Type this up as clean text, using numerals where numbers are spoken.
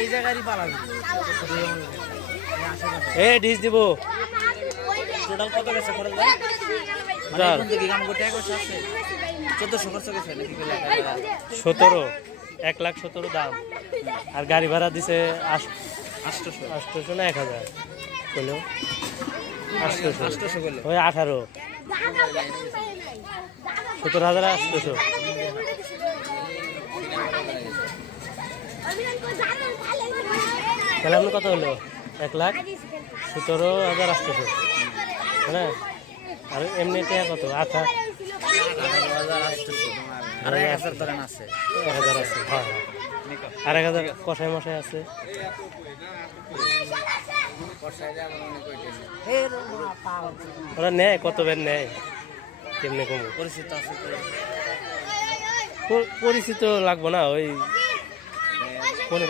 এই জায়গারই পালাবি। এ ডিস দিব টোটাল কত গেছে খরচ ভাই? মানে এখন থেকে কাম করতে আছে 1400 খরচ গেছে নাকি? 17, 1,17,000 দাম। আর গাড়ি ভাড়া দিছে 800 না 1000 কইলো 800 কইলো ওই 18 17,800। তাহলে আপনার কত হলো? 1,17,800, হ্যাঁ। আর এমনি টাকা কত? 18,800 ধরেন আছে। 1,000 আছে, হ্যাঁ। আর 1,000 কষাই মশাই আছে। ওরা নেয় কত বের নেয়? কেমনে কমু? পরিচিত আছে পরিচিত লাগবো না, ওই কোন